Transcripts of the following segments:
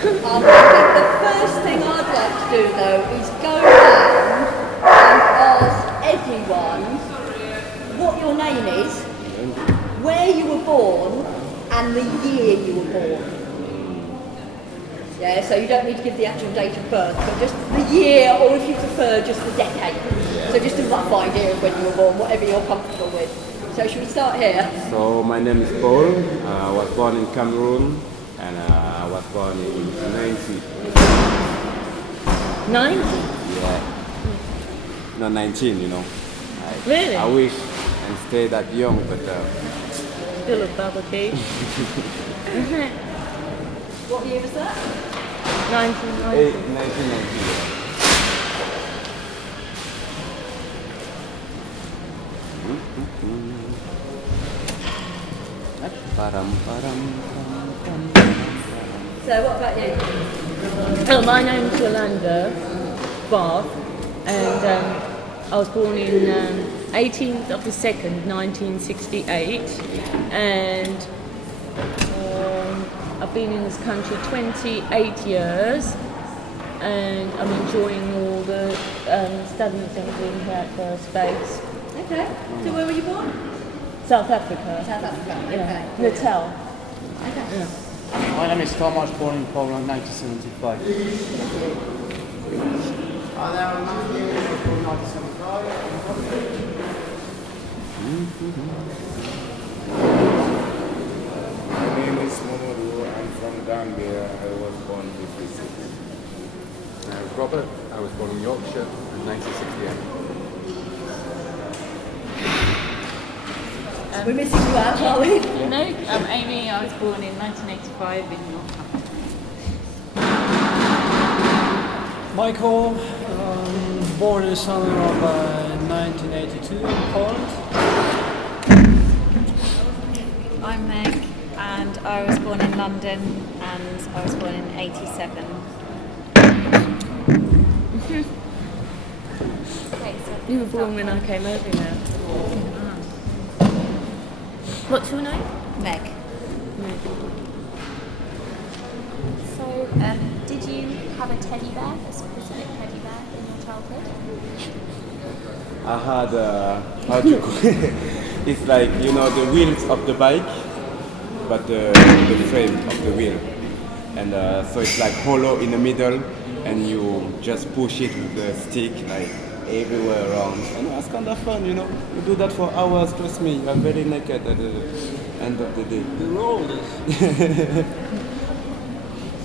I think the first thing I'd like to do though is go down and ask everyone what your name is, where you were born, and the year you were born. Yeah, so you don't need to give the actual date of birth, but just the year, or if you prefer, just the decade. So just a rough idea of when you were born, whatever you're comfortable with. So should we start here? So my name is Paul. I was born in Cameroon, and I was born in 90. 90? Yeah. No, 19, you know. Really? I wish and stay that young, but... Still a barbecue. What year was that? 1990. 1990. So what about you? Oh, my name's Yolanda Bath, and I was born in 18th of the 2nd, 1968, and I've been in this country 28 years, and I'm enjoying all the studies I'm doing here at Aerospace. Okay. So where were you born? South Africa. South Africa. Yeah. Okay. Natal. Okay. Yeah. My name is Tom. I was born in Poland, 1975. My name is Momoru. I'm from Gambia. I was born in 56. Robert, I was born in Yorkshire in 1968. We're missing you out, are we? No, I'm Amy. I was born in 1985 in Northampton. Michael, born in the summer of 1982 in Poland. I'm Meg, and I was born in London, and I was born in 87. Okay, so You were born when I came over here. What's your name? Meg. So, did you have a teddy bear, a specific teddy bear in your childhood? I had, how do you call it? It's like, you know, the wheels of the bike, but the frame of the wheel. And so it's like hollow in the middle, and you just push it with the stick, like everywhere around. And that's kind of fun, you know. You do that for hours, trust me, I'm very naked at the end of the day. The roll is.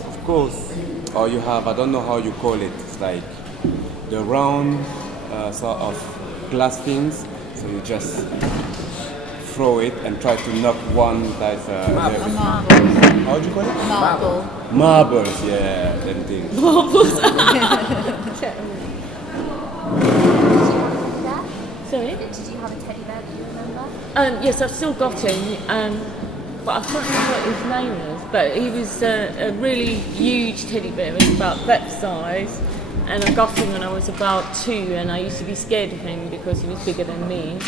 Of course. Or you have, I don't know how you call it, it's like the round sort of glass things, so you just throw it and try to knock one that's A marble. how do you call it? Marble. Marbles, yeah, them things. Sorry? Did you have a teddy bear that you remember? Yes, I've still got him, but I can't remember what his name was. But he was a really huge teddy bear, he was about that size. And I got him when I was about 2, and I used to be scared of him because he was bigger than me.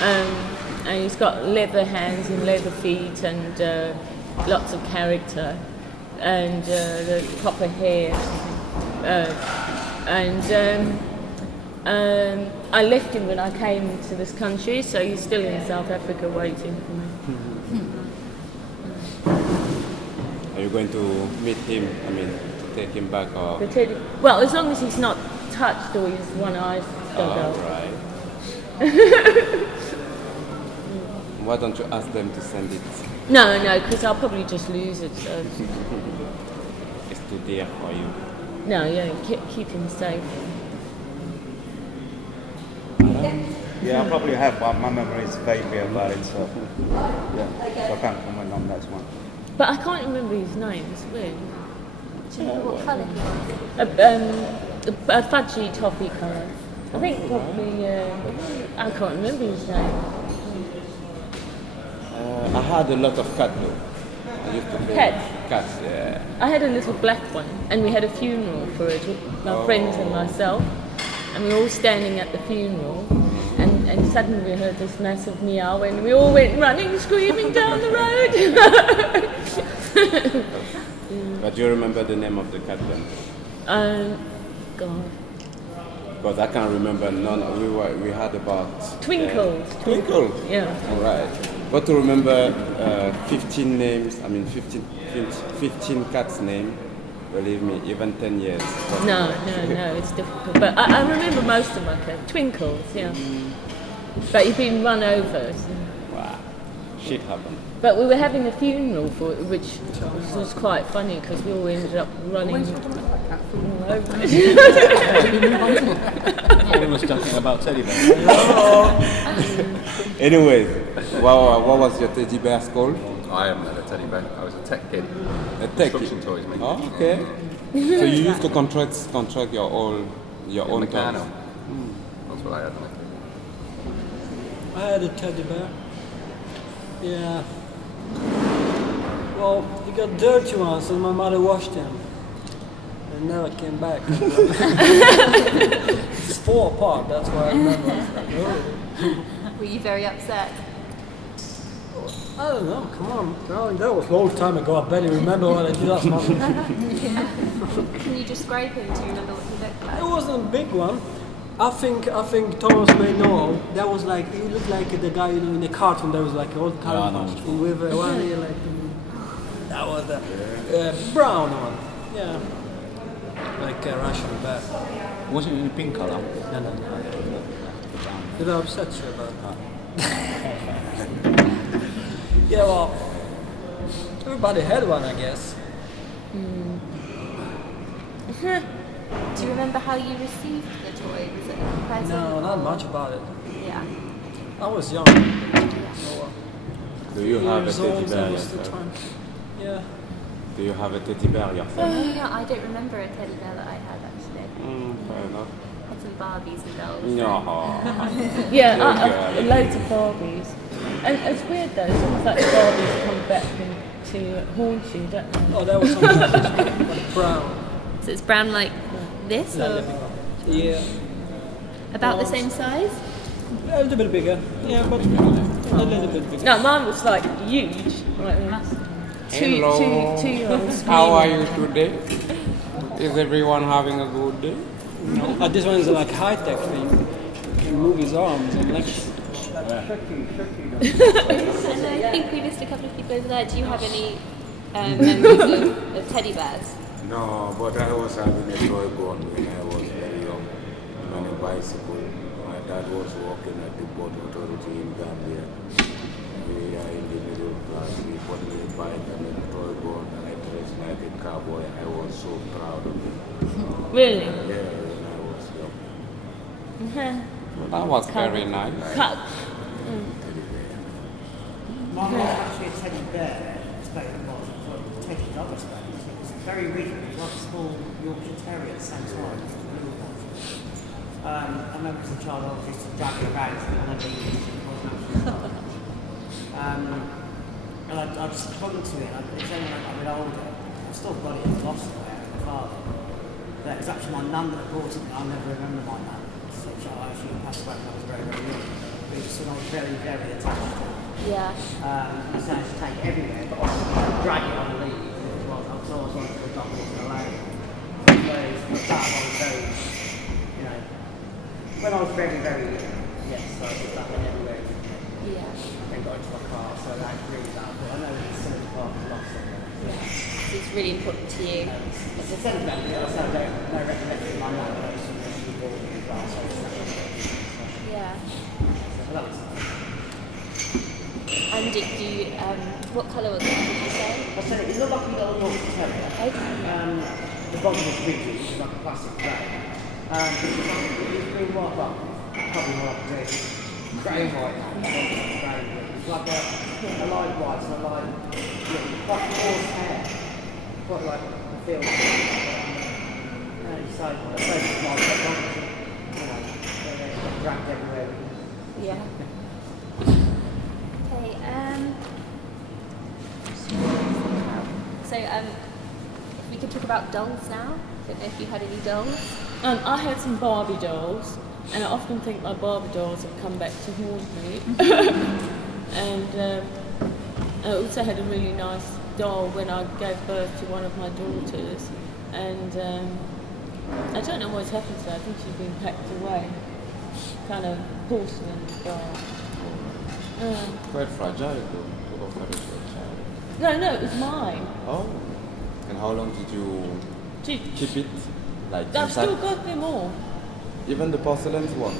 And he's got leather hands and leather feet and lots of character and the copper hair. I left him when I came to this country, so he's still in South Africa waiting for me. Are you going to meet him, I mean, to take him back or? Well, as long as he's not touched or his one eye's dug out. Right. Why don't you ask them to send it? No, because I'll probably just lose it. So. It's too dear for you. No, yeah, keep him safe. Yeah, I probably have, but my memory is vaguely about it, so yeah, so I can't comment on that one. But I can't remember his name, it's weird. Do you know what colour he was? A fudgy toffee colour. I think probably, I can't remember his name. I had a lot of cat though. I used to play Cats? Cats, yeah. I had a little black one, and we had a funeral for it with my friends and myself, and we were all standing at the funeral, and suddenly we heard this massive meow, and we all went running, screaming down the road. But do you remember the name of the cat then? God. Because I can't remember none. We had about Twinkles. Twinkle. Yeah. All right. But to remember 15 names, I mean 15 cats' name, believe me, even 10 years. No, it's difficult. But I remember most of my cats. Twinkles, yeah. But you've been run over. So. Wow. Shit happened. But we were having a funeral for it, which was quite funny because we all ended up running all over it. Everyone was talking about teddy bears. Anyways, what was your teddy bear called? I haven't had a teddy bear. I was a tech kid. A tech Construction toys, mate. Oh, okay. So you used to contract your own Meccano. toys. That's what I had. I had a teddy bear. Yeah. Well, he got dirty once and my mother washed him. And never came back. It's 4 apart, that's why I remember. Were you very upset? I don't know, come on. No, that was a long time ago. I barely remember what I did last month. Can you describe him? Do you remember what he looked like? It wasn't a big one. I think Thomas may know. That was like, he looked like the guy in the cartoon. There was like an old cartoon with one ear like. That was the brown one. Yeah. Like a Russian bear. Wasn't it in a pink colour? No. Did I upset you about that? Yeah, well, everybody had one, I guess. Do you remember how you received the toy? Was it a present? No, not much about it. Yeah. I was young. Do you have a Years teddy old, bear that was the yourself? time. Yeah. Do you have a teddy bear yourself? Yeah, I don't remember a teddy bear that I had actually. Fair enough. I had some Barbies and dolls. No. Yeah, loads of Barbies. And it's weird though, it's almost like Barbies come back to haunt you, don't they? Oh, that was something like brown. So it's brown like this, or Yeah. about the same size? A little bit bigger. Yeah, but a little bit bigger. No, mine was like huge. Like two-year-olds. How are you today? Is everyone having a good day? No. This one is like high-tech thing. You can move his arms and legs. And I think we missed a couple of people over there. Do you have any memories of teddy bears? No, but I was having a toy gun when I was very young on a bicycle. My dad was working at the Port Authority in Gambia. We are in the middle class. He bought me a bike and a toy gun and I dressed like a cowboy. I was so proud of it. Really? Yeah, when I was young. That was very nice. Cut. Mine was actually a teddy bear, spade it was Teddy Douglas spade. It was very weak, it was like a small Yorkshire Terrier at the same time. I remember as a child I used to drag it around and I never used it, it wasn't actually fun. And I just clung to it, it's only when I got a bit older, I've still got it in the loft somewhere with my father. That it was actually my nan that brought it, and I never remember my nan. So I actually passed away when I was very, very young. But it was just when I was very, very attached to it. Yeah. I used to take it everywhere, but also drag it on the lead. I was always wanted to adopt it in a lane. Whereas with that, I was very, when I was very, very young, yes, so I did that everywhere. Yeah. Then got into my car, so I agree with that. But I know it's so far from lost somewhere. Yeah. So it's really important to you. It's a sentiment, I also don't no recollection of my nan, but it's something she bought me as well, so it's Yeah. so that was And did you, what colour was it, did you say? I said it looked like a little Yorkshire Terrier. Okay. The bottom was rigid, it was like a plastic grey. It was green white, well, probably more like grey. Grey and white, it was like a light white and a light, like horse hair. Quite like a field. So I suppose it's like they're dragged everywhere. Yeah. Okay, so if we could talk about dolls now. I don't know if you had any dolls. I had some Barbie dolls, and I often think my Barbie dolls have come back to haunt me. And I also had a really nice doll when I gave birth to one of my daughters, and I don't know what's happened to her. I think she's been packed away. Kind of porcelain doll. Quite fragile to offer it to a child. No, it was mine. Oh. And how long did you keep it? Like I've inside? still got them all. Even the porcelain one?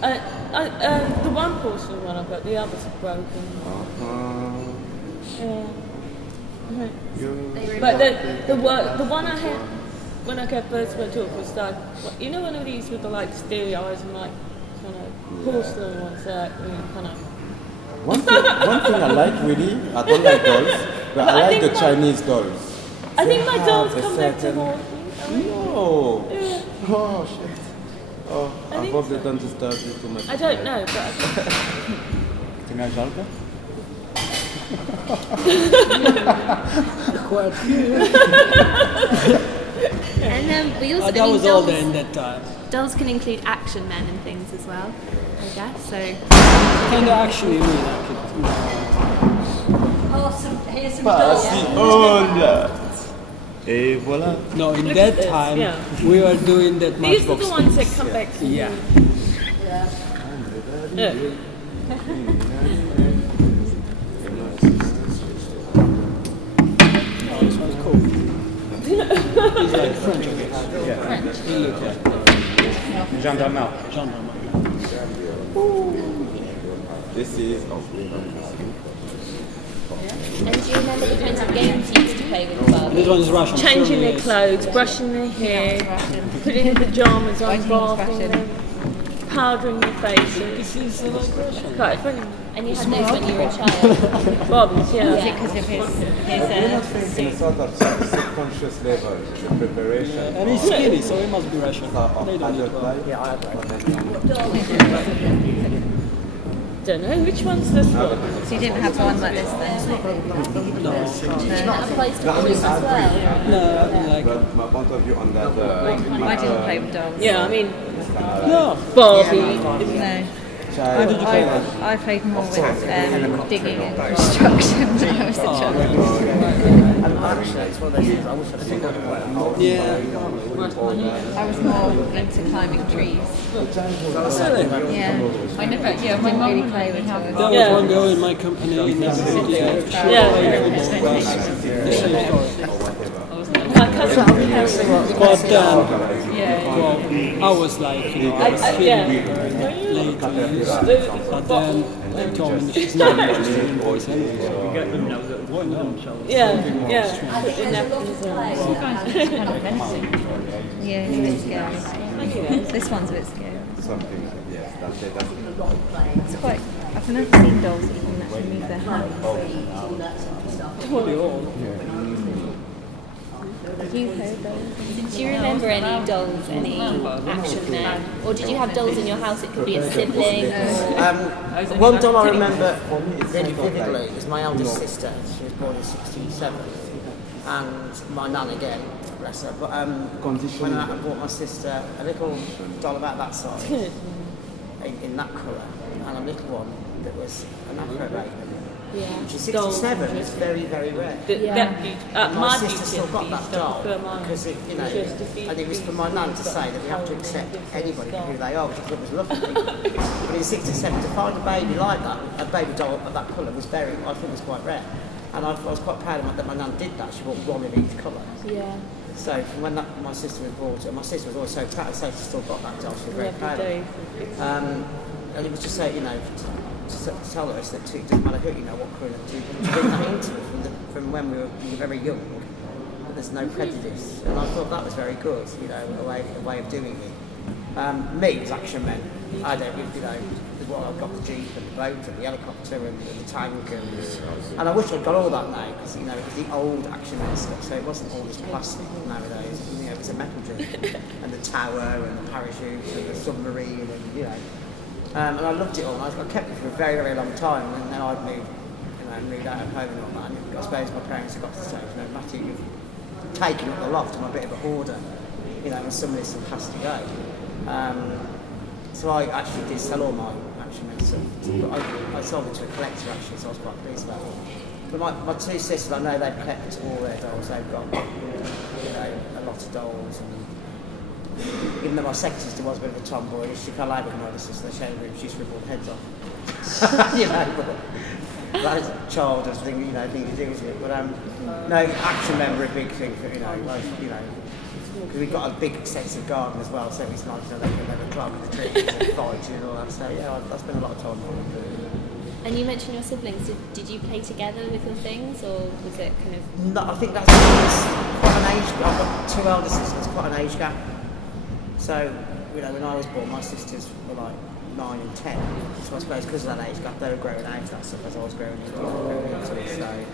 The one porcelain one I've got, the others are broken. Yeah. But the one I had when I gave birth to my daughter was like, you know, one of these with the like steely eyes and like kind of porcelain ones that really kind of. One thing I like really, I don't like dolls, but I like the Chinese dolls. I think my dolls come back to haunt me. No. Yeah. Oh shit. Oh, I hope they don't disturb you too much. I don't know, but I think. Ty miałeś lalkę? Quite few. And we also That was all there in that time. dolls can include action men and things as well, I guess. So Kind of actually really like it. Here's some dolls. Et voilà. No, in Look that at this, time yeah. we were doing that These are Matchbox the ones that things. come back to Yeah. me. Yeah. Oh, this one's cool. He's like French, I guess. Yeah. French. He looks like Gendarme. gendarme. This is And do you remember the kinds of games you used to play with the Barbie? This one is Russian. Changing Surely their is. clothes, brushing their hair, putting pajamas on, bathing them, powdering their faces. This is like Russian. Quite funny. And you had those when you were a child. Bobbies, yeah. Because of his in a sort of subconscious level, the preparation. And he's skinny, so he must be Russian. They don't eat well. Yeah, I had Don't know, which one's this one? So you didn't have one like this then? That applies to boys as well. No, I don't like it. But my point of view on that. I didn't play with dolls. Yeah, I mean, No. Barbie. No. Child. I played more with digging and construction when I was a child. actually, it's one of those things I wish I'd seen that quite a lot. Yeah. I was more into climbing trees. Really? Yeah. I never, my mum really play with There toys. was Yeah. one girl in my company in the city. Yeah. The same story. My cousin. But well, I was like, you know, I was Yeah. late. But then they told me she's not interested in boys anyway. Yeah, yeah. Put the napkins on. Yeah, it's a bit scary. This one's a bit scary. Something, yes, that's it. It's quite, I've never seen dolls that can actually move their hands. Have you heard those? Do you remember any dolls, any action men? Or did you have dolls in your house? It could be a sibling. One doll I remember really vividly is my eldest sister. She was born in '67, and my nan again, bless her. But when I bought my sister a little doll about that size, in that colour, and a little one that was an Afro baby. Yeah. She's 67. It's very, very rare. My sister still got that doll because it, you know, Just to and it was for my nan to say that we have to accept anybody for who they are, which I thought was lovely. But in '67, to find a baby like that, a baby doll of that colour, was very, I think, was quite rare. And I was quite proud of that my nan did that. She bought one of each colour. Yeah. So from when my sister was born, and my sister was always so proud to say she still got that doll. She was very proud of it. And it was just so, you know, to tell us that it doesn't matter who, you know, what colour, to bring that into it from when we were very young, that there's no prejudice. And I thought that was very good, you know, a way of doing it. Me as action men, I don't, you know, well, I've got the Jeep and the boat and the helicopter and the tank and I wish I'd got all that now, because, you know, it was the old action men stuff, so it wasn't all this plastic nowadays, you know, it was a metal Jeep and the tower and the parachute and the submarine and, you know. And I loved it all. I kept it for a very, very long time, and then I'd moved out of home and all that. And I suppose my parents had got to the stage, you know, Matthew, you've taken up the loft. I'm a bit of a hoarder, you know, and some of this has to go. So I actually did sell all my action men stuff. But I sold it to a collector actually, so I was quite pleased about it. But my two sisters, I know they've kept all their dolls. They've got, a lot of dolls. And even though my second sister was a bit of a tomboy, she fell over with my other sister. She used to rip all the heads off. But that is a childish thing, thing to do, isn't it? But no, action men were a big thing for, because we've got a big extensive garden as well, so it's nice they can have a club with the trees and fight and all that. So yeah, I spent a lot of time on them. And you mentioned your siblings. Did you play together with your things, or was it kind of? No, I think that's quite an age. I've got two elder sisters, quite an age gap. So when I was born, my sisters were like 9 and 10. So I suppose because of that age gap, they were growing out that stuff as I was growing into it.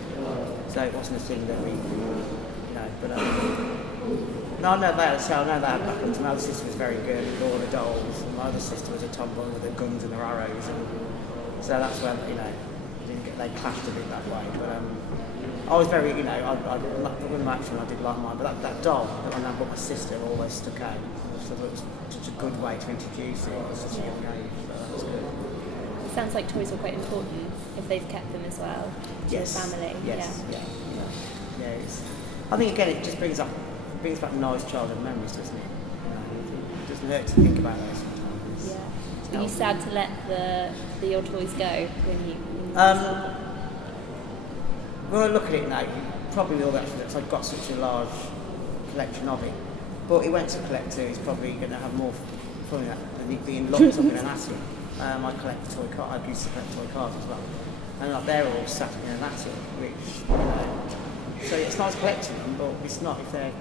So it wasn't a thing that we, but. No, I know that. So I know that backwards. My other sister was very good with all the dolls, and my other sister was a tomboy with her guns and her arrows, and so that's when they clashed a bit that way. But I was very, when I did like mine, but that doll that I bought my sister always stuck out. So it was such a good way to introduce it at such a young age. So that was good. It sounds like toys were quite important if they've kept them as well to the family. Yes, yeah. I think again it just brings back nice childhood memories, doesn't it? It doesn't hurt to think about those sometimes. Yeah. Are you sad to let your toys go when you? When I look at it now, probably all that because I've got such a large collection of it. But it went to collector, he's probably going to have more fun than it being locked up in an attic. I collect toy cars. I used to collect toy cars as well, and they're all sat in an attic, which so it's nice collecting them, but it's not if they're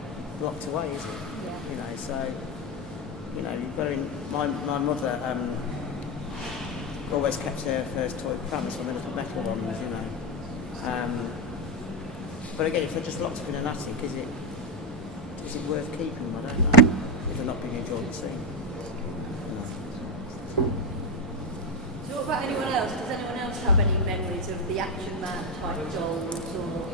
locked away, is it? Yeah. So you've got my mother always kept her first toy prams on the little metal ones, but again, if they're just locked up in an attic, is it worth keeping them? I don't know. If they're not being enjoyed at sea. So what about anyone else? Does anyone else have any memories of the Action Man type dolls or?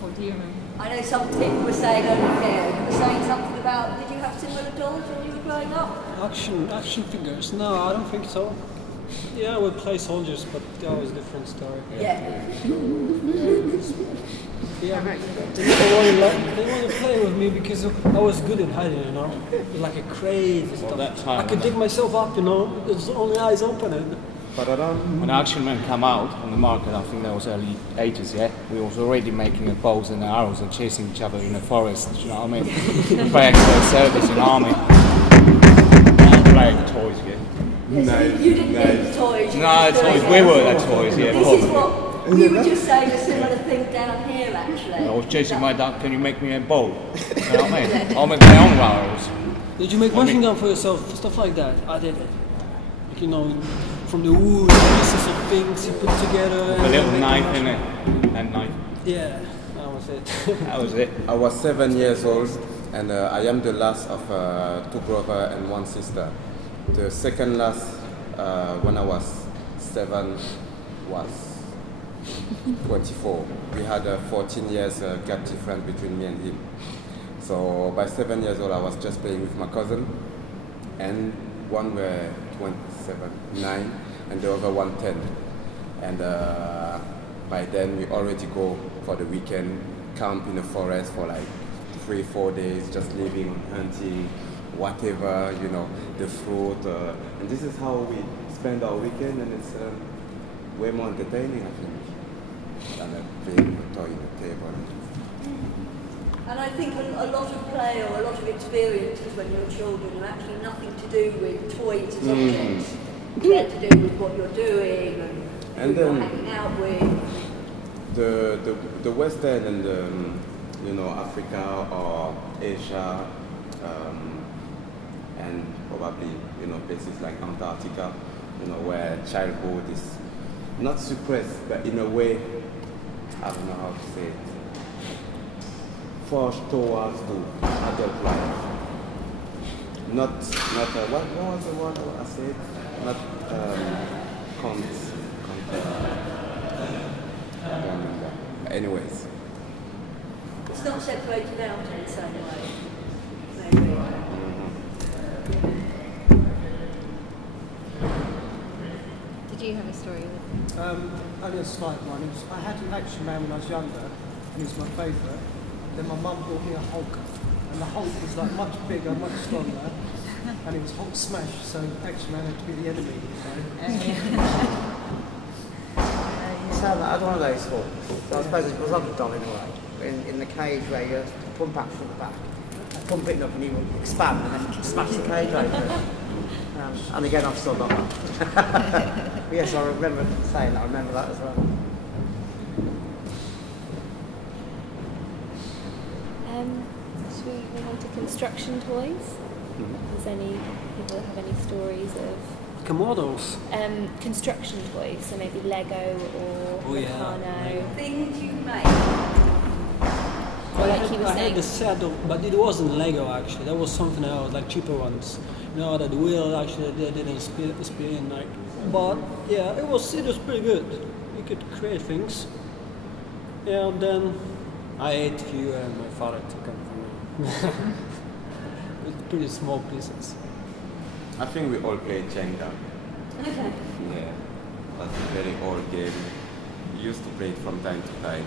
What do you remember? I know some people were saying over here, you were saying something about, did you have similar dolls when you were growing up? Action figures? No, I don't think so. Yeah, I would play soldiers, but that was a different story. Yeah. Yeah, they want to play with me because I was good at hiding, like a crazy stuff. That time I could dig myself up, There's only eyes open. When Action Man came out on the market, I think that was early 80s, yeah? We was already making bows and arrows and chasing each other in the forest, you know what I mean? Preparing for service in army. Playing toys, yeah? You didn't get the toys. No, toys. We were the toys, yeah. This is what we were just saying a similar thing down here, actually. I was chasing my dog. Can you make me a bow? You know what I mean? I'll make my own arrows. Did you make machine gun for yourself? Stuff like that? I did it. From the wood, pieces of things you put together. A little knife in it. And knife. Yeah, that was it. That was it. I was 7 years old, and I am the last of 2 brothers and 1 sister. The second last, when I was 7, was 24. We had a 14 years gap difference between me and him. So by 7 years old, I was just playing with my cousin, and one were 27, 9, and the other one 10. And by then, we already go for the weekend, camp in the forest for like 3-4 days, just living, hunting, whatever, the fruit. And this is how we spend our weekend, and it's way more entertaining, I think, than playing a toy on the table. And I think a lot of play or a lot of experiences when you're children are actually nothing to do with toys as objects. They're to do with what you're doing and who you're hanging out with. The West End and Africa or Asia, and probably places like Antarctica, where childhood is not suppressed, but in a way, I don't know how to say it, forced towards to adult life. Not what was the word I said? Not anyways. It's not separated out in the same way. Maybe. Did you have a story? story? Only a slight one. I had an Action Man when I was younger, and it's my favourite. Then my mum bought me a Hulk, and the Hulk was like much bigger, much stronger, and it was Hulk smash. So Action Man had to be the enemy. So I had one of those Hulks. So I suppose it was like a doll in a way. In the cage where you pump out from the back, pump it up, and he would expand and then smash the cage open. And again, I've still got that. Yes, I remember saying that. I remember that as well. Should we move on to construction toys? Does any people have any stories of Models. construction toys? So maybe Lego or Meccano. Things you make. Or like he was I had saying. the saddle, but it wasn't Lego actually. That was something else, like cheaper ones. You know, that wheel actually they didn't spin like. But yeah, it was pretty good. You could create things. Yeah, and then I ate a few, and my father took them from me. With pretty small pieces. I think we all played Jenga. Okay. Yeah, that's a very old game. We used to play it from time to time.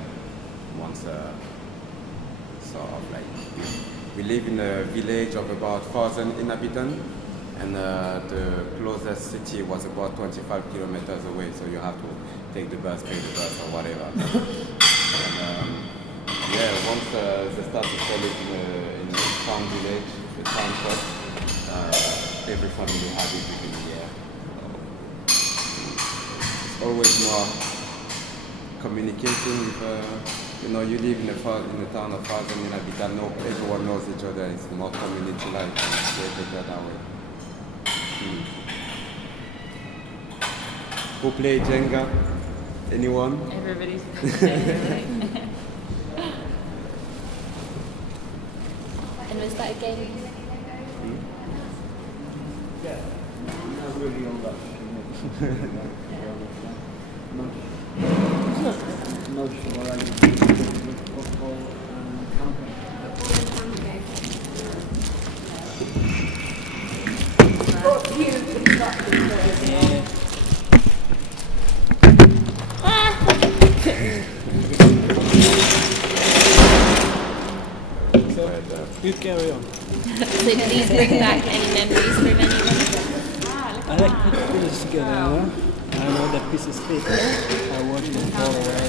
Once, sort of like, we live in a village of about 1,000 inhabitants, and the closest city was about 25 kilometers away, so you have to take the bus, pay the bus, or whatever. And, yeah, once they start to sell it in the town village, the town shop, every family has it within the year. It's always more communicating with, you know, you live in a town of 1,000 inhabitants, everyone knows each other, it's more community-like, it's way better that way. Who play Jenga? Anyone? Everybody's And was that a game? Yeah. Not really on that. Not sure I football and camping. You carry on. So do these bring back any memories from anyone? I like putting pieces together, you know? I know that pieces fit. I watch them fall away.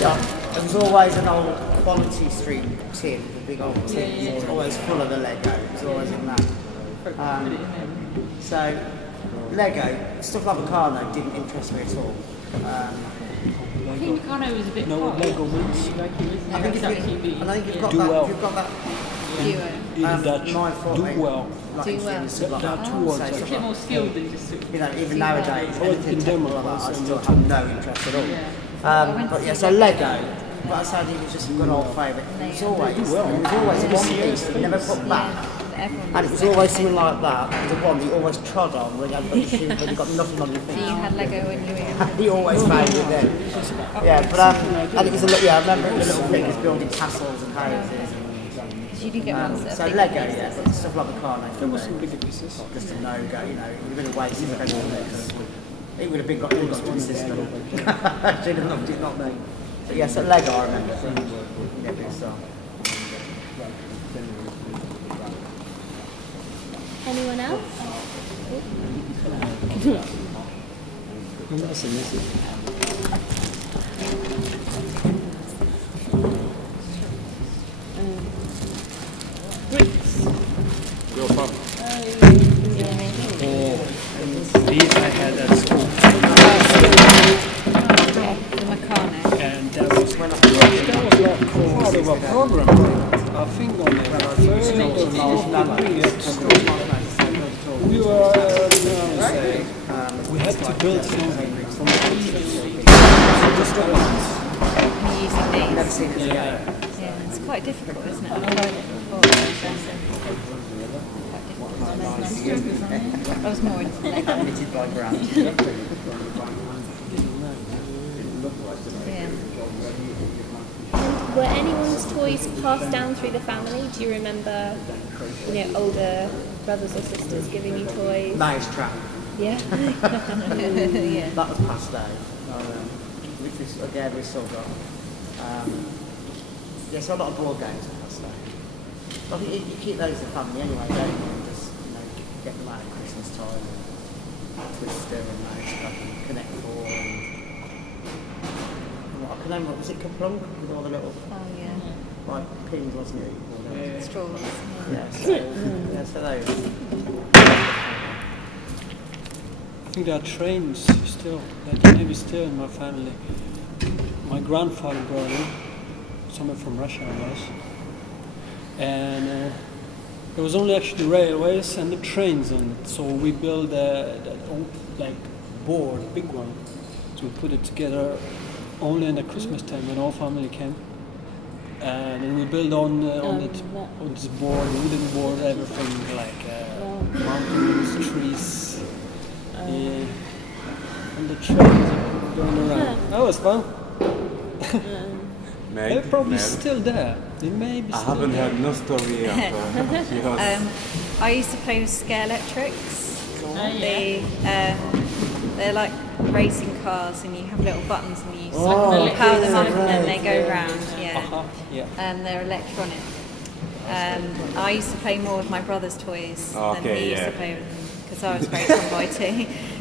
Yeah, there was always an old Quality Street tin, the big old tin. It was always full of the Lego. It was always in that. So, Lego, stuff like Meccano didn't interest me at all. I think Meccano was a bit No, Lego means. I think you've got Do that. well. You've got that. In Dutch, My fault, do mate. well. Like Do well. in stuff like There are that. two words So actually. stuff a bit more like- skilled than just You know, even nowadays, Oh, anything in technical Denmark, like that, I also, still yeah. have no interest at all. But yeah, so Lego, but I said it was just a good old favourite. It was always one piece that you never put back. And it was always something like that, the one that you always trod on when you hadn't got your shoes, when you got nothing on your So you feet. had Lego when you were young? You always found it then. Yeah, but and it was I remember the little figures building castles and houses. Because you do get ones that So are big Lego, pieces. yeah, but stuff like Meccano. There was some bigger pieces. Just a no-go, you know, it would have been a waste of everything. It would have been got one system. Should have loved it, not me. But yeah, so Lego I remember. Yeah, big star. Anyone else? Your pub. These I had at school. The Meccano. And that was like part of a program. I think on the first week at school. We were, we had to build something from the pieces. Just the ones. And using these. Never seen it again. Yeah, it's quite difficult, isn't it? I've tried it before. I was more into Lego. Knitted by Grant. Yeah. Were anyone's toys passed down through the family? Do you remember, older brothers or sisters giving you toys? Mouse trap. Yeah. Yeah. That was past day. Which is, again, we still got. Yeah, so a lot of board games are past day. I think you keep those in family anyway, don't you? And just, get them out at Christmas time and Twister and those stuff and Connect Four and what I can remember, was it Kaplunk with all the little like pins, wasn't it? Yeah. Straws. Yeah, so those. I think there are trains still, maybe still in my family. My grandfather brought in, someone from Russia, I guess. And there was only actually railways and the trains on it. So we built that old, board, big one. So we put it together only in the Christmas time when all family came. And then we built on this board, wooden board, everything mountains, trees, and the trains going around. That was fun. They're probably still there. They may be I still haven't there. heard no story of I used to play with scare electrics. They're like racing cars, and you have little buttons, and you power them up, and then they go round. And they're electronic. I used to play more with my brother's toys than he used to play with them, because I was very tomboy.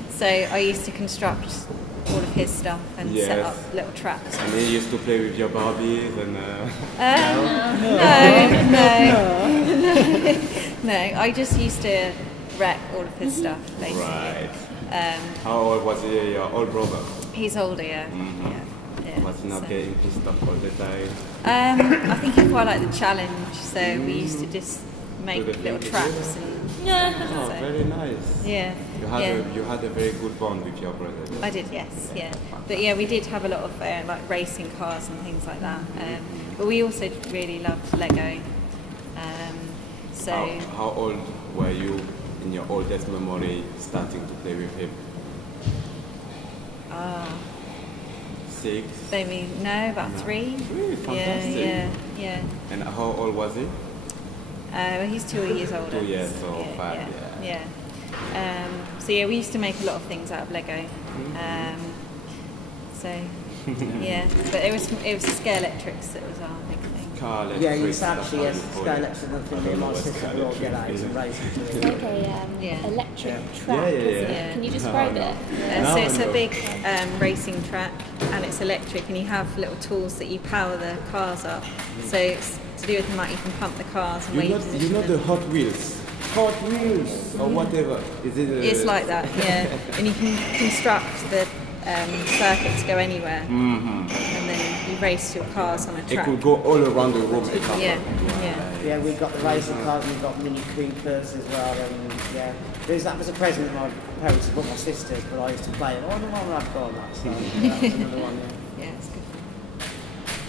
So I used to construct all of his stuff and set up little traps. And you used to play with your Barbies and... No, I just used to wreck all of his stuff, basically. Right. How old was your old brother? He's older, yeah. Was he not getting into stuff all the time? I think he quite liked the challenge, so we used to just make little traps. Very nice. Yeah. You had a very good bond with your brother. I did, yes, yeah. But we did have a lot of racing cars and things like that. But we also really loved Lego. How old were you in your oldest memory starting to play with him? 6? Maybe, no, about 3. Really fantastic. Yeah. And how old was he? He's 2 years older. 2 years, so 5, yeah. So we used to make a lot of things out of Lego. But it was scare electrics that was our big thing. Yeah, it's actually scare electrics. I think me and my sister will all get out and race into it. It's like a electric track, isn't it? Can you describe it? So it's a big racing track, and it's electric, and you have little tools that you power the cars up. So it's to do with the you can pump the cars and you know the Hot Wheels or whatever. Is it? It's like that, yeah. And you can construct the circuit to go anywhere, and then you race your cars on a track. It could go all around the room. Yeah, we've got the racing cars, and we've got Mini Coopers as well, and that was a present that my parents bought my sisters, but I used to play it. Oh, the one I've got that, so that's another one. Yeah, it's good fun.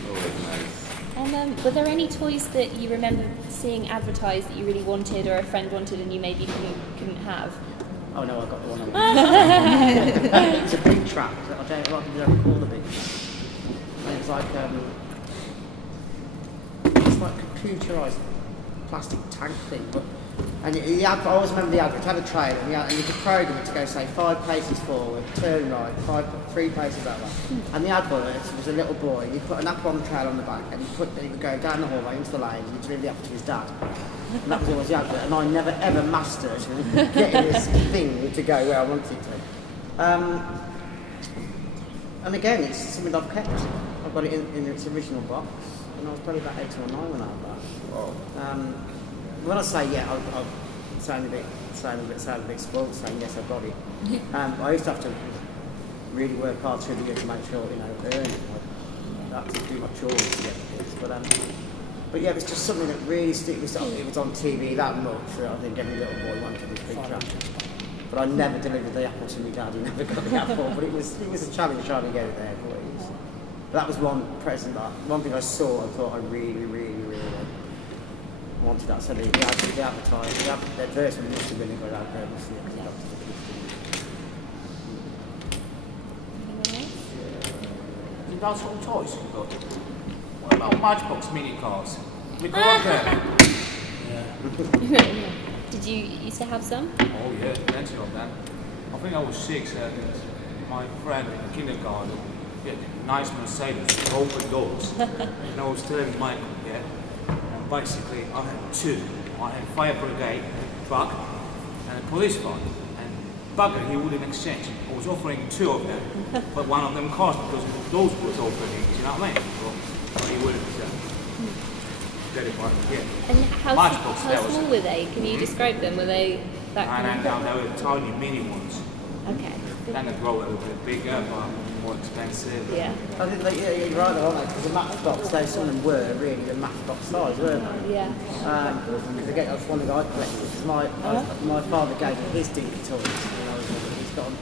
Always nice. And were there any toys that you remember seeing advertised that you really wanted, or a friend wanted, and you maybe couldn't have? Oh no, I got the one I wanted. It's a big trap. I don't know if you ever call the big trap. And it's like computerised plastic tank thing. I always remember the advert. You had a trailer, and you could program it to go, say, 5 paces forward, turn right, 3 paces that way. And the advert was a little boy, and you put an apple on the trailer on the back, and he would go down the hallway into the lane, and he'd deliver the apple to his dad. And that was always the advert, and I never ever mastered getting this thing to go where I wanted it to. And again, it's something I've kept. I've got it in its original box, and I was probably about 8 or 9 when I had that. When I say I'll sound a bit spoiled saying yes, I've got it. I used to have to really work hard through the year to make sure earn it. I had to do my chores to get things, but yeah, it was just something that really it was on TV that much that I think every little boy wanted this big trap. But I never delivered the apple to my dad. He never got the apple, but it was a challenge trying to get it there. But that was one thing I saw. I thought I really wanted that. So the advertisement must have been a good advert. Those sort of toys you've got. What about Matchbox mini cars? We grew up there. Did you used to have some? Oh yeah, plenty of them. I think I was 6, and my friend in the kindergarten, he had a nice Mercedes with open doors. And I was telling Michael, yeah, and basically I had 2. I had a fire brigade truck and a police car. And bugger, he wouldn't exchange. I was offering 2 of them, but one of them cost because the doors was opening, you know what I mean? But he wouldn't. Yeah. And how small were they? Can you describe them? Were they that kind of? No, they were tiny mini ones. Okay. Kind of grow a little bit bigger, but more expensive. Yeah. I think that, yeah, you're right there, aren't they? Because the Matchbox, those some of them were really the Matchbox size, weren't they? Yeah. That's one thing I collected, because my father gave me his dinky toys when I was little. He's got them,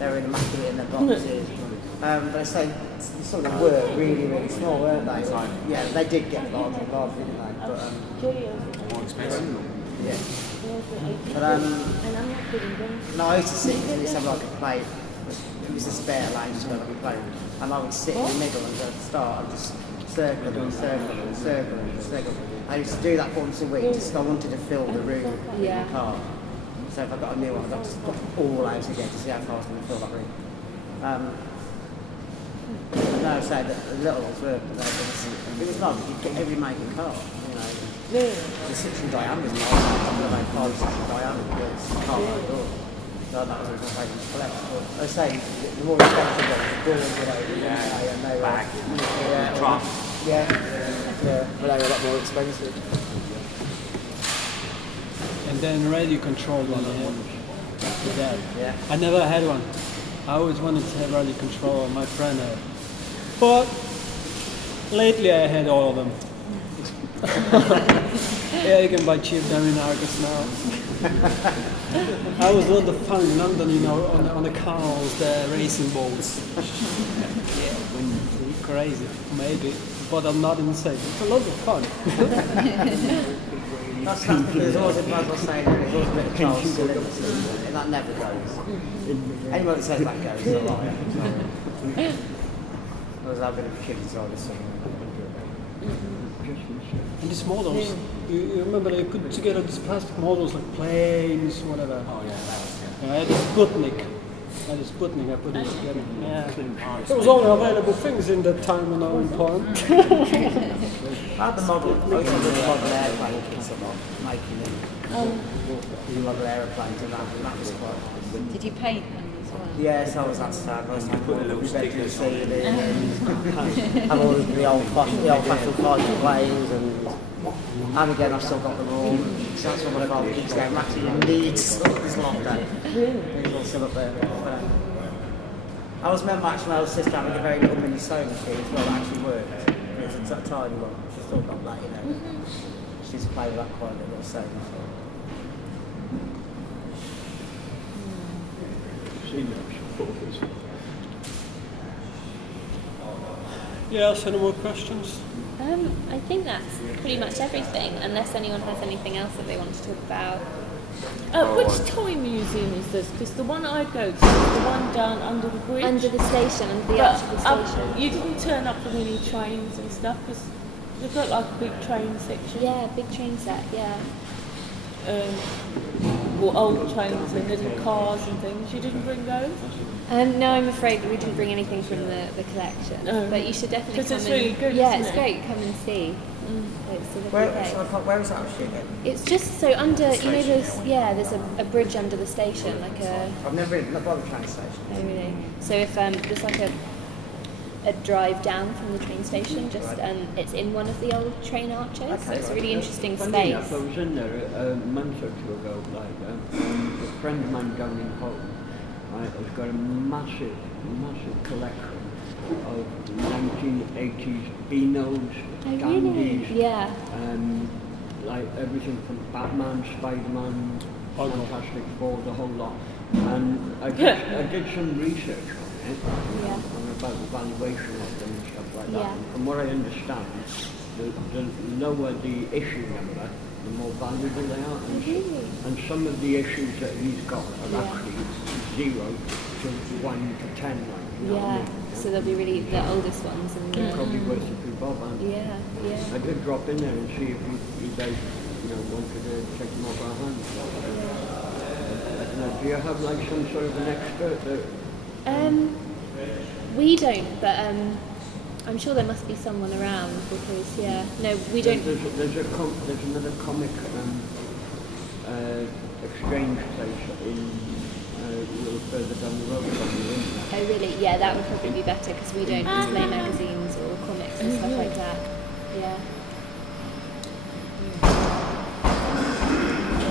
they're immaculate in their boxes. But I say, some of them were really, really small, weren't they? Yeah, they did get larger and larger, didn't they? But, more expensive. Yeah. But no, I used to sit in this like a play. It was a spare lane just where I could play, and I would sit in the middle and at the start and just circle and circle and circle and circle. I used to do that once a week. Just I wanted to fill the room in the car. So if I got a new one, I'd just put all out again to see how far I was going to fill that room. No, so the little ones were. It was nice. You'd get every make and car. You know. The 6 in diameter is nice. About 5 or 6 in diameter. It's car like door. So that was a good way to collect. But I say the more expensive ones, the doors were over. And they were Trump. Yeah. But they were a lot more expensive. And then radio controlled one. Yeah. I never had one. I always wanted to have radio control. My friend had. But lately I had all of them. Yeah, you can buy cheap them in Argos now. I was on the fun in London, you know, on the cars, the racing balls. Yeah, crazy, maybe, but I'm not insane. It's a lot of fun. There's always a puzzle saying that there's always a bit of child solidity, and that never goes. Anyone that says that goes is a liar. There's a bit of a kid inside this thing. And these models, you remember they put together these plastic models like planes, whatever. Oh yeah, I had a Sputnik, I put it together. Yeah. There was only available things in that time when I was born. I had the model, I used to do the model airplane kits a lot, making them. The model aeroplanes and that was quite nice. Did you paint them as well? Yes, I was that sad. I was like, put a little sticker ceiling and have all the old-fashioned fighter planes and again I've still got them all. So that's what my father keeps saying, Matty, you need to sort this lockdown. It's all still up there. I was remember actually my older sister having a very little mini sewing machine as well that actually worked. It was a tiny one. She's still got that, you know. She used to play with that quite a little sewing machine. Yes, any more questions? I think that's pretty much everything, unless anyone has anything else that they want to talk about. Which toy museum is this? Because the one I go to is the one down under the bridge. Under the station, under the arch of the station. You didn't turn up with any trains and stuff, because they've got like a big train section. Yeah, big train set, yeah. Or old trains and little cars and things. You didn't bring those? No, I'm afraid we didn't bring anything from the collection. But you should definitely come. Because it's really good, yeah, isn't it's it? great. Come and see. It's a lovely place. Where is that actually again? It's just so under, you know, there's a bridge under the station, like a. I've never been, not by the train station. Oh really? So if there's like a drive down from the train station, just it's in one of the old train arches, so it's a really interesting space. Enough, I was in there a month or two ago, a friend of mine down in Hull, has got a massive collection of 1980s Beanos, dandies, yeah. like everything from Batman, Spider-Man, Fantastic Four, the whole lot. And I did some research on it, and about the valuation of them and stuff like that. And from what I understand, the lower the issue number, the more valuable they are. And some of the issues that he's got are actually 0 to 1 to 10. Like, you know what I mean? So they'll be really the oldest ones. And probably worth a few bob. Yeah. I did drop in there and see if you guys, wanted to take them off our hands. Now, do you have like some sort of an expert that? We don't, but I'm sure there must be someone around because no, we don't. There's another comic exchange place in a little further down the road from the internet. Oh really? Yeah, that would probably be better because we don't display magazines or comics and stuff like that. Yeah. I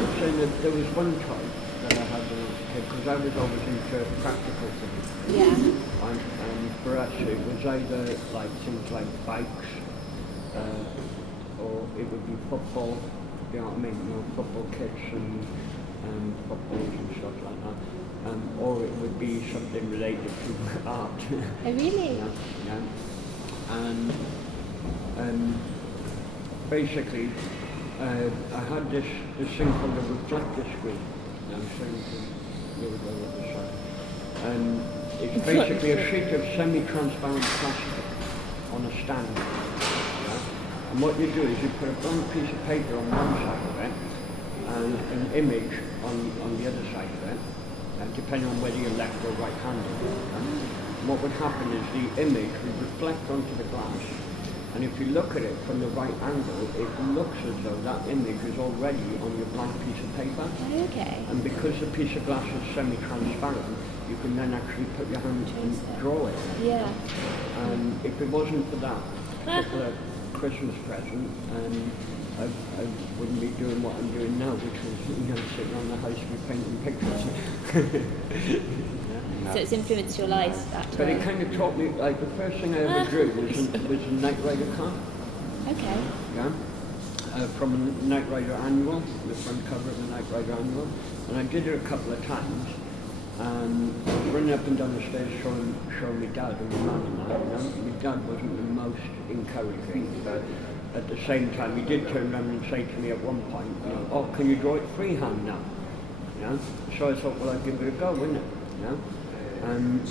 was saying that there was one time that I had when I was a kid, because I was always into practical things. Yeah. And for us it was either like things like bikes, or it would be football, you know what I mean? You know, football kits and footballs and stuff like that. Or it would be something related to art. Oh really? Yeah. And basically I had this thing called a reflector screen. I'm showing you the other side. It's basically a sheet of semi-transparent plastic on a stand. Yeah? And what you do is you put a blank piece of paper on one side of it and an image on the other side of it, depending on whether you're left or right-handed. And what would happen is the image would reflect onto the glass, and if you look at it from the right angle, it looks as though that image is already on your blank piece of paper. Okay. And because the piece of glass is semi-transparent, you can then actually put your hand and draw it. Yeah. And if it wasn't for that particular Christmas present, I wouldn't be doing what I'm doing now, which is, sitting on the high school painting pictures. So it's influenced your life, actually. But it kind of taught me, like, the first thing I ever drew was a Knight Rider car. Okay. Yeah. From a Knight Rider annual, the front cover of the Knight Rider annual. And I did it a couple of times. And I was running up and down the stairs showing my dad and my mum and that. My dad wasn't the most encouraging, but at the same time he did turn around and say to me at one point, oh, can you draw it freehand now? Yeah? So I thought, well, I'd give it a go, wouldn't it? Yeah? And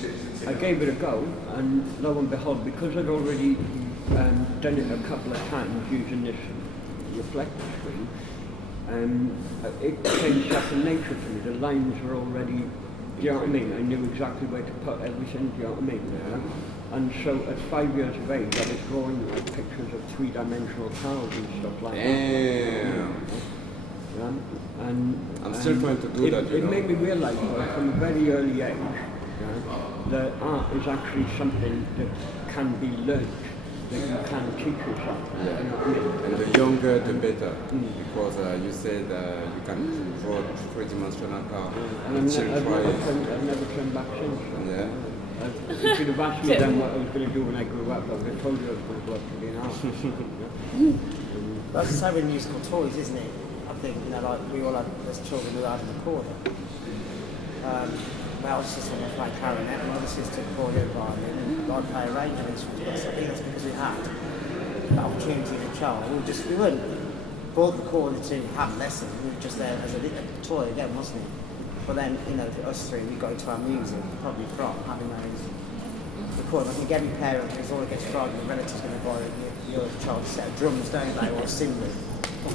I gave it a go, and lo and behold, because I'd already done it a couple of times using this reflector screen, it became second nature to me. The lines were already, do you know what I mean? I knew exactly where to put everything, do you know what I mean? Yeah? And so at 5 years of age, I was drawing like pictures of three-dimensional cars and stuff like that. Yeah? And I'm still trying to do that, It made me realise from a very early age that art is actually something that can be learnt, that you can teach yourself. Yeah. You know what I mean? And the younger, the better, because you said you can draw three-dimensional car. And I've never turned back since. Yeah. If you'd have asked me then what I was going to do when I grew up, I would have told you I was going to go up to be an artist. That's the same with musical toys, isn't it? I think, like we all had, as children, we all had a recorder. My older sister would play clarinet, and my other sister played the violin, and I'd play a range of instruments. I think that's because we had the opportunity as a child. We weren't bored recorded to have lessons, we were just there as a toy again, wasn't it? But then, us three, we got into our music, probably from having those recordings. I think every parent is always gets frightened, the relative's going to buy your child a set of drums, don't they, or a cymbal, but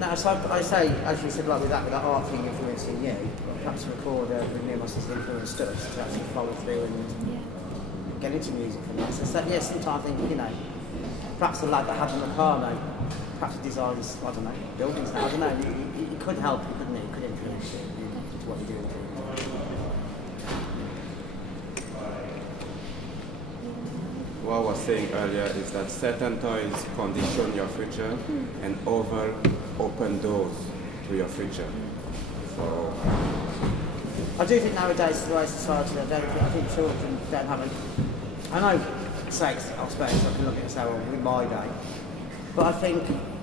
no, so I say, as you said, like with that art thing influencing you, perhaps a recorder with me and my sister influenced us to actually follow through and get into music from that. So sometimes I think, perhaps the lad that had the Meccano, perhaps he designs, I don't know, buildings now, I don't know, it could help you, couldn't it? It could influence you into what you're doing. What I was saying earlier is that certain toys condition your future and others open doors to your future. So I do think nowadays, the way society, I think children don't have I know sex, I suppose, I can look at it and say, well, in my day, but I think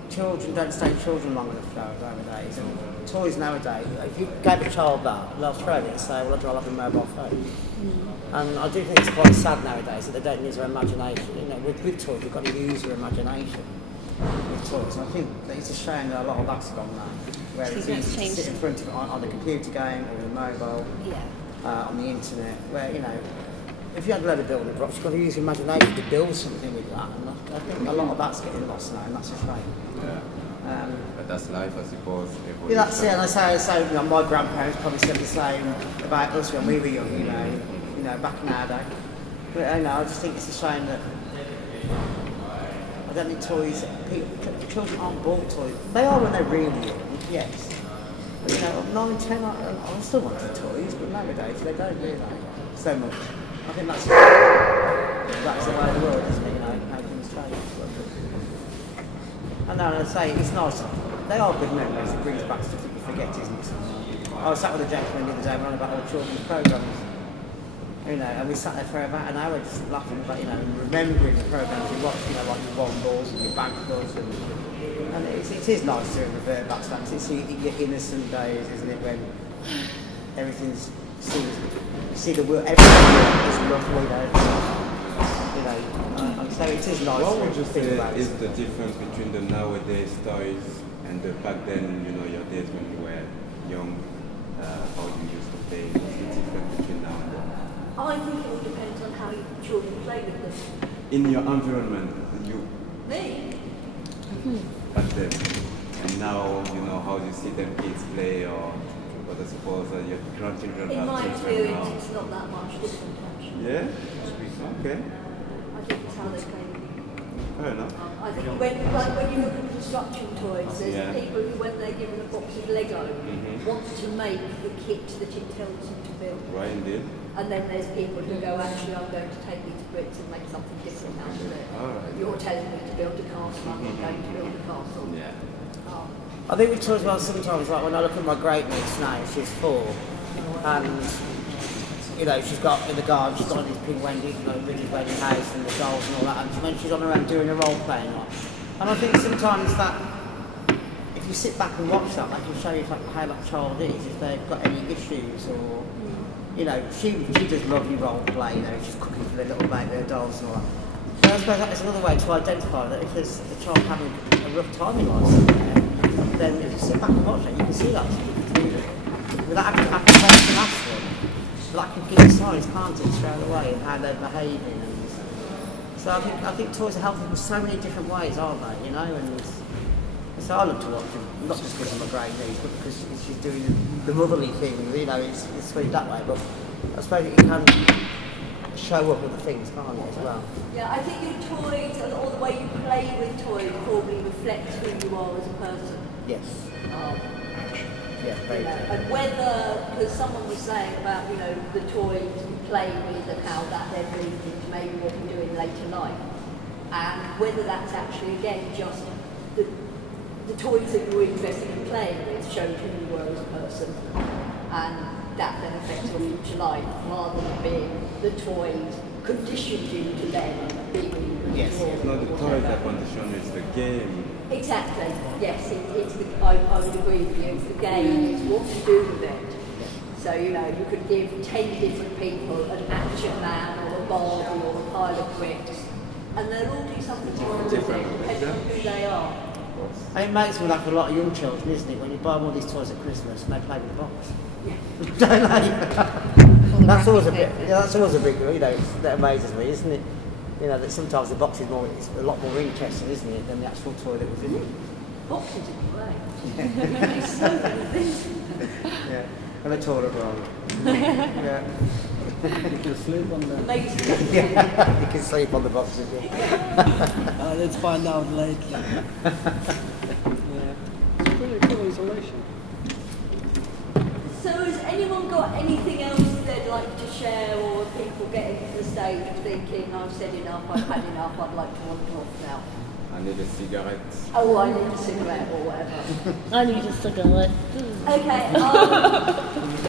children don't stay children long enough nowadays. And toys nowadays, if you gave a child that, they'll throw it and say, well, I'll have a mobile phone. And I do think it's quite sad nowadays that they don't use their imagination. With toys, you've got to use your imagination with toys. And I think that it's a shame that a lot of that's gone now. Where it's easy to sit in front of it on a computer game or a mobile, on the internet, where, if you had a load of building blocks, you've got to use your imagination to build something with that. And I think a lot of that's getting lost now, and that's a shame. Yeah. But that's life, I suppose. Yeah, that's it. And I say, you know, my grandparents probably said the same about us when we were young, you know, back in our day. But you know, I just think it's a shame that I don't think toys. Children aren't bought toys. They are when they're really young, yes. But, you know, 9, 10, I still want the toys, but nowadays they don't really so much. I think that's the way of the world, isn't it? You know, how things change. And then I say it's nice. They are good memories. It brings back stuff that you forget, isn't it? I was sat with a gentleman the other day running about old children's programmes. You know, and we sat there for about an hour just laughing about, you know, remembering the programmes we watched, you know, like your Wombles and your Bankers, and it is nice to revert back to that. It's your innocent days, isn't it, when everything's you see the world, everything is roughly there. You know, and so it is nice. What would you think say about is the difference between the nowadays toys and the back then, you know, your days when you were young, how you used to play? What's the difference between now and then? I think it all depends on how your children play with them. In your environment, you. Me? Back then. And now, you know, how do you see them kids play, or what I suppose your grandchildren In have my children experience, now? it's not that much different, actually. Yeah? Okay. I think it's how they play with them. Fair enough. I think when you look at construction toys, there's people who, when they're given a box of Lego, want to make the kit that it tells them to build. Right, indeed. And then there's people who go, actually, I'm going to take these bricks and make something different out of it. Alright. You're telling me to build a castle, I'm not going to build a castle. Yeah. I think we talk about sometimes, like when I look at my great niece now, she's 4, and you know, she's got in the garden, she's got this pink Wendy, you know, Richard Wendy house and the dolls and all that, and when she's on her own doing a role playing lot. And I think sometimes that, if you sit back and watch that, can show you how that child is, if they've got any issues or, you know, she does lovely role play, you know, she's cooking for their little mate, their dolls and all that. So I suppose that is another way to identify that if there's a child having a rough time in life, then if you sit back and watch it, you can see that. Without having to ask them, that can give signs, can't it, straight away, of how they're behaving. And so I think toys are helping in so many different ways, aren't they? You know, and so I love to watch them, not just because of my great niece, but because she's doing the motherly thing. You know, it's sweet that way. But I suppose it can show up other things, can't it, as well? Yeah, I think your toys or the way you play with toys probably reflects who you are as a person. Yes. Yeah, very true. And whether, because someone was saying about, you know, the toys you play with and how that then leads into maybe what you do in later life, and whether that's actually, again, just the toys that you were interested in playing with showed who you were as a person, and that then affects your future life, rather than being the toys conditioned you to then be who you were. Yes, it's not the toys that condition, it's the game. Exactly, yes, I would agree with you, it's the game, it's what to do with it. So, you know, you could give 10 different people an action man or a Barbie or a pile of bricks, and they'll all do something different depending on who they are. And it makes me laugh a lot of young children, isn't it, when you buy them all these toys at Christmas and they play with the box. Yeah. Don't they? That's always a bit, that's always a big, you know, that amazes me, isn't it? You know, that sometimes the box is it's a lot more interesting, isn't it, than the actual toy that was in it. Boxes are great. It's so many things. Yeah, and a toilet roll. Yeah. You can sleep on them. Amazing. Yeah, you can sleep on the boxes. Yeah. Let's find out later. Yeah. It's pretty cool isolation. So has anyone got anything else they'd like to share, or people getting to the stage of thinking, I've said enough, I've had enough, I'd like to wander off now? I need a cigarette. Oh, I need a cigarette or whatever. I need a cigarette. Okay,